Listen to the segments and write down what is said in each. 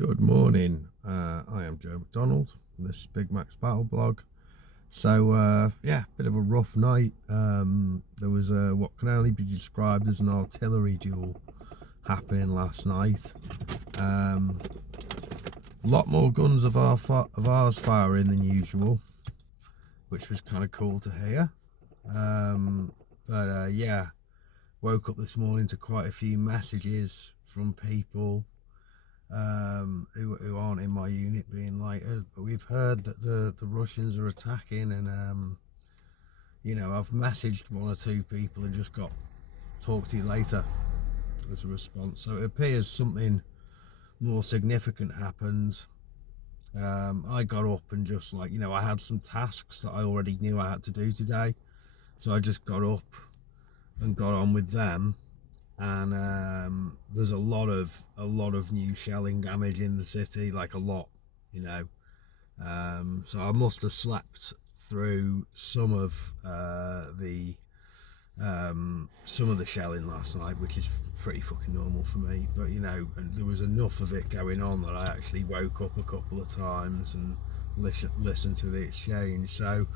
Good morning. I am Joe McDonald from this Big Mac's Battle blog. So, bit of a rough night. There was what can only be described as an artillery duel happening last night. A lot more guns of ours firing than usual, which was kind of cool to hear. Woke up this morning to quite a few messages from people who aren't in my unit being like, we've heard that the Russians are attacking, and I've messaged one or two people and just got talk to you later as a response. So it appears something more significant happened. I got up and just I had some tasks that I already knew I had to do today, so I just got up and got on with them. And there's a lot of new shelling damage in the city, like a lot, so I must have slept through some of the shelling last night, which is pretty fucking normal for me. But there was enough of it going on that I actually woke up a couple of times and listened to the exchange. So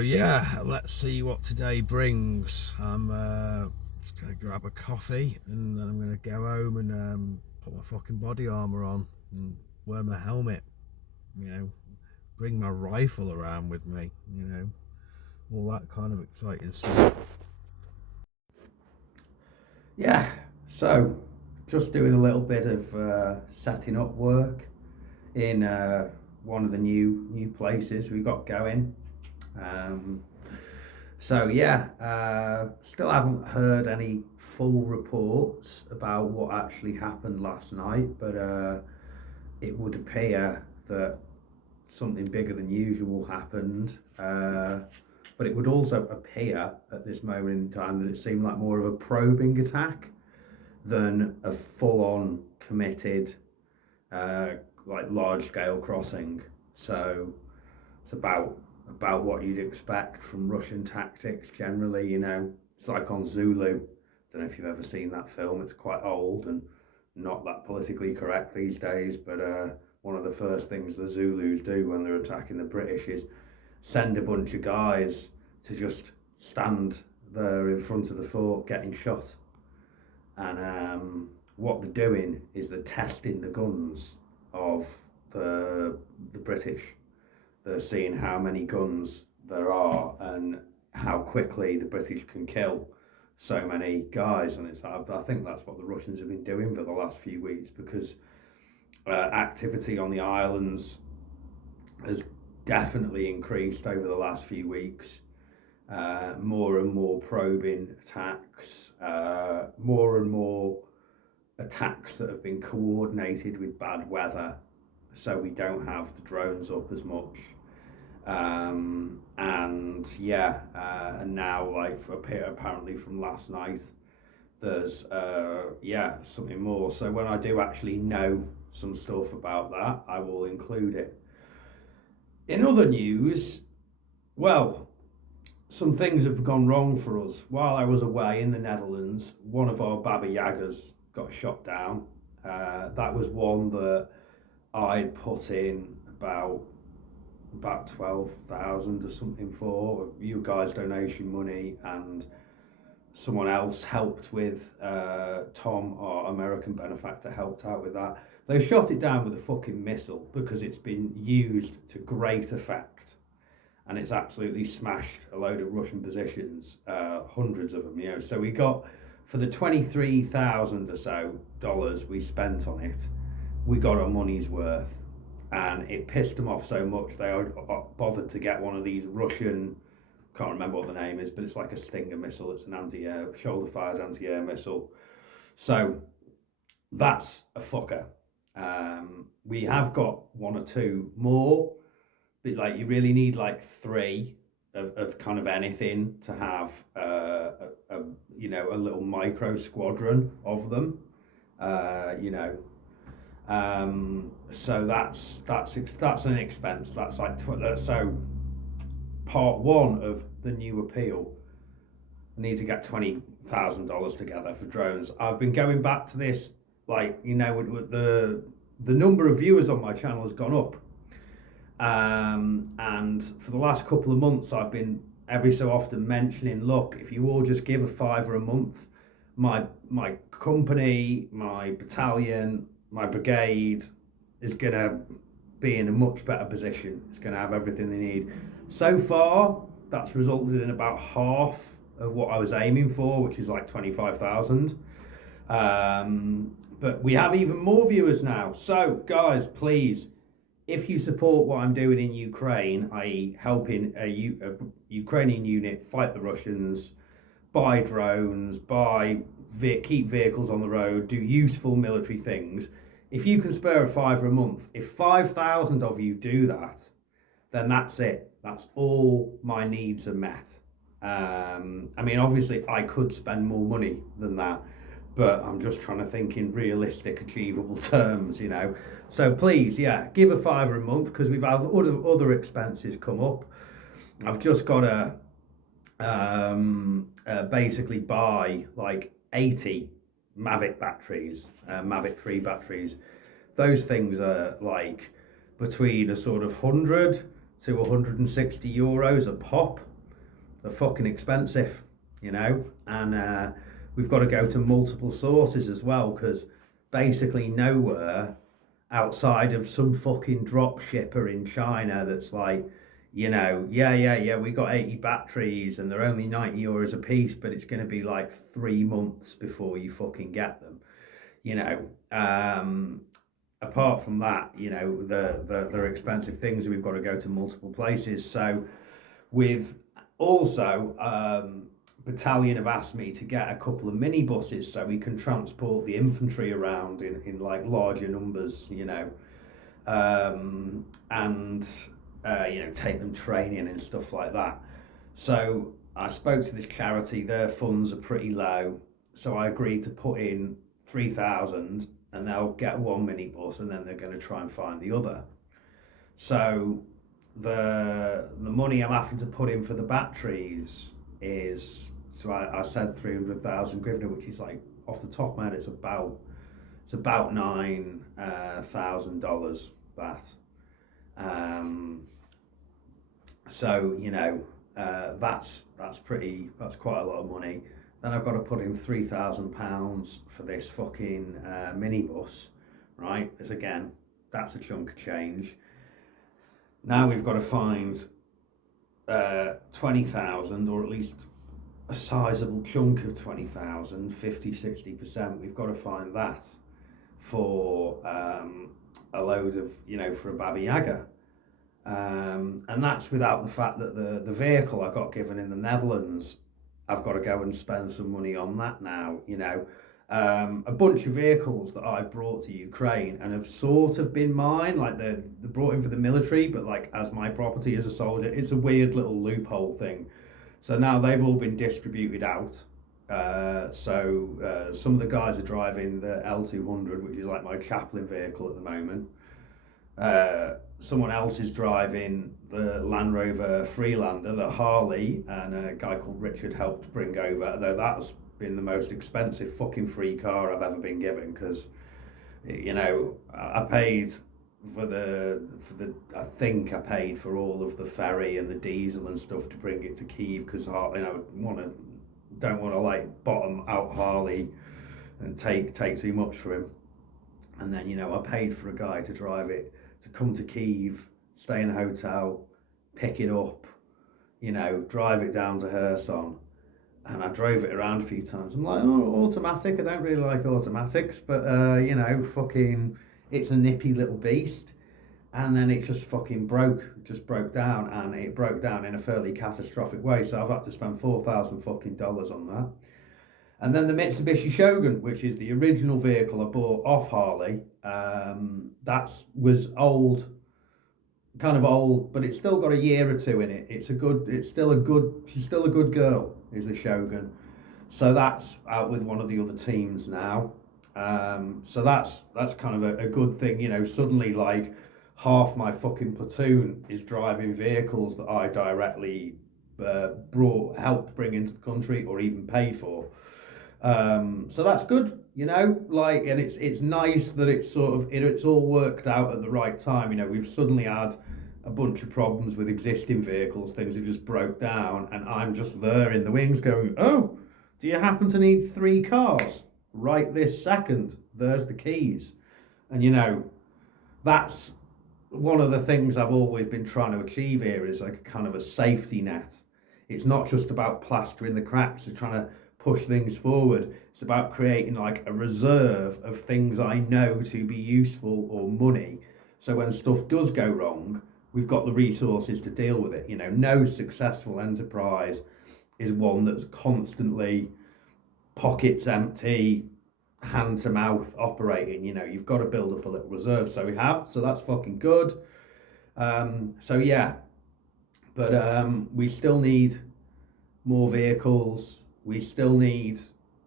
yeah, let's see what today brings. I'm just gonna grab a coffee and then I'm gonna go home and put my fucking body armor on and wear my helmet, bring my rifle around with me, all that kind of exciting stuff. Yeah, so just doing a little bit of setting up work in one of the new places we got going. Still haven't heard any full reports about what actually happened last night, but it would appear that something bigger than usual happened. But it would also appear at this moment in time that it seemed like more of a probing attack than a full-on committed, large-scale crossing. So it's about what you'd expect from Russian tactics generally. It's like on Zulu. Don't know if you've ever seen that film. It's quite old and not that politically correct these days, but one of the first things the Zulus do when they're attacking the British is send a bunch of guys to just stand there in front of the fort getting shot. And what they're doing is they're testing the guns of the British. They're seeing how many guns there are and how quickly the British can kill so many guys. And I think that's what the Russians have been doing for the last few weeks, because activity on the islands has definitely increased over the last few weeks. More and more probing attacks, more and more attacks that have been coordinated with bad weather, so we don't have the drones up as much. And now, apparently from last night, there's something more. So when I do actually know some stuff about that, I will include it. In other news, some things have gone wrong for us. While I was away in the Netherlands, one of our Baba Yagas got shot down. That was one that I'd put in about 12,000 or something for you guys' donation money, and someone else helped with, Tom, our American benefactor, helped out with that. They shot it down with a fucking missile because it's been used to great effect, and it's absolutely smashed a load of Russian positions, hundreds of them, So we got, for the $23,000 or so we spent on it, we got our money's worth. And it pissed them off so much they bothered to get one of these Russian, can't remember what the name is, but it's like a Stinger missile. It's an shoulder-fired anti-air missile. So that's a fucker. We have got one or two more, but you really need three of kind of anything to have a little micro squadron of them. So that's an expense. That's so part one of the new appeal. I need to get $20,000 together for drones. I've been going back to this, with the the number of viewers on my channel has gone up. And for the last couple of months, I've been every so often mentioning, look, if you all just give a £5 a month, my company, my battalion, my brigade is going to be in a much better position. It's going to have everything they need. So far, that's resulted in about half of what I was aiming for, which is like 25,000. But we have even more viewers now. So, guys, please, if you support what I'm doing in Ukraine, i.e. helping a Ukrainian unit fight the Russians, buy drones, keep vehicles on the road, do useful military things, if you can spare a £5 a month, if 5,000 of you do that, then that's it. That's all my needs are met. I mean, obviously, I could spend more money than that, but I'm just trying to think in realistic, achievable terms, you know. So please, yeah, give a £5 a month, because we've had other expenses come up. I've just got to basically buy like 80 Mavic batteries, Mavic 3 batteries. Those things are like between a sort of 100 to €160 a pop. They're fucking expensive, you know, and we've got to go to multiple sources as well, because basically nowhere outside of some fucking drop shipper in China that's like, you know, yeah, we got 80 batteries and they're only €90 a piece, but it's going to be like 3 months before you fucking get them, you know. Apart from that, you know, they're expensive things. We've got to go to multiple places. So with also battalion have asked me to get a couple of minibuses so we can transport the infantry around in like larger numbers, you know, and you know, take them training and stuff like that. So I spoke to this charity. Their funds are pretty low, so I agreed to put in 3,000, and they'll get one minibus, and then they're going to try and find the other. So the money I'm having to put in for the batteries is, so I said 300,000 hryvnia, which is like, off the top of my head, it's about $9,000 that. So you know, that's quite a lot of money. Then I've got to put in £3,000 for this fucking minibus, right? As again, that's a chunk of change. Now we've got to find 20,000, or at least a sizable chunk of 20,000, 50-60%. We've got to find that for a load of, you know, for a Baba Yaga. And that's without the fact that the vehicle I got given in the Netherlands, I've got to go and spend some money on that now, you know. A bunch of vehicles that I've brought to Ukraine and have sort of been mine, like they're brought in for the military, but like as my property as a soldier. It's a weird little loophole thing. So now they've all been distributed out. So some of the guys are driving the L200, which is like my chaplain vehicle at the moment. Someone else is driving the Land Rover Freelander that Harley and a guy called Richard helped bring over, though that's been the most expensive fucking free car I've ever been given, because, you know, I paid for the I think I paid for all of the ferry and the diesel and stuff to bring it to Kyiv, because, you know, don't want to like bottom out Harley and take too much for him. And then, you know, I paid for a guy to drive it to come to Kyiv, stay in a hotel, pick it up, you know, drive it down to Kherson. And I drove it around a few times. I'm like, oh, automatic. I don't really like automatics, but you know, fucking, it's a nippy little beast. And then it just fucking broke down, and it broke down in a fairly catastrophic way. So I've had to spend $4,000 fucking dollars on that. And then the Mitsubishi Shogun, which is the original vehicle I bought off Harley, that was old, kind of old, but it's still got a year or two in it. She's still a good girl, is the Shogun. So that's out with one of the other teams now. So that's kind of a good thing, you know. Suddenly, like, half my fucking platoon is driving vehicles that I directly helped bring into the country, or even paid for. So that's good. you know, like, and it's nice that it's sort of it's all worked out at the right time. You know, we've suddenly had a bunch of problems with existing vehicles, things have just broke down, and I'm just there in the wings going, oh, do you happen to need 3 cars right this second? There's the keys. And you know, that's one of the things I've always been trying to achieve here is like a kind of a safety net. It's not just about plastering the cracks or trying to push things forward. It's about creating like a reserve of things I know to be useful or money. So when stuff does go wrong, we've got the resources to deal with it. You know, no successful enterprise is one that's constantly pockets empty, hand to mouth operating. You know, you've got to build up a little reserve. So we have. So that's fucking good. So yeah, but we still need more vehicles. We still need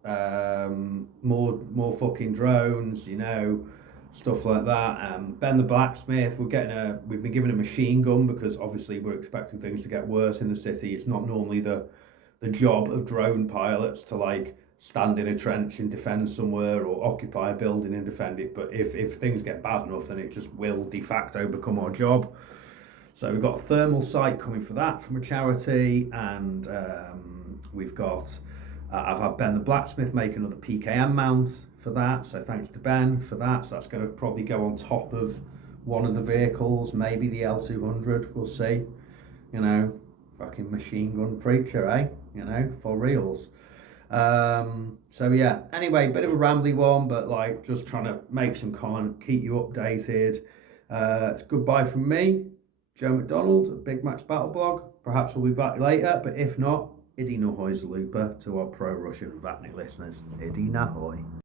more fucking drones. You know, stuff like that. Ben the blacksmith, we've been given a machine gun because obviously we're expecting things to get worse in the city. It's not normally the job of drone pilots to like stand in a trench and defend somewhere or occupy a building and defend it. But if things get bad enough, then it just will de facto become our job. So we've got a thermal sight coming for that from a charity, and we've got I've had Ben the blacksmith make another PKM mount for that. So thanks to Ben for that. So that's going to probably go on top of one of the vehicles, maybe the L200. We'll see. You know, fucking machine gun preacher, eh? You know, for reals. So yeah, anyway, bit of a rambly one, but like just trying to make some content, keep you updated. It's goodbye from me, Joe McDonald at Big Max Battle Blog. Perhaps we'll be back later, but if not, Idi Nahoy Zalupa to our pro-Russian Vatnik listeners. Idi Nahoy.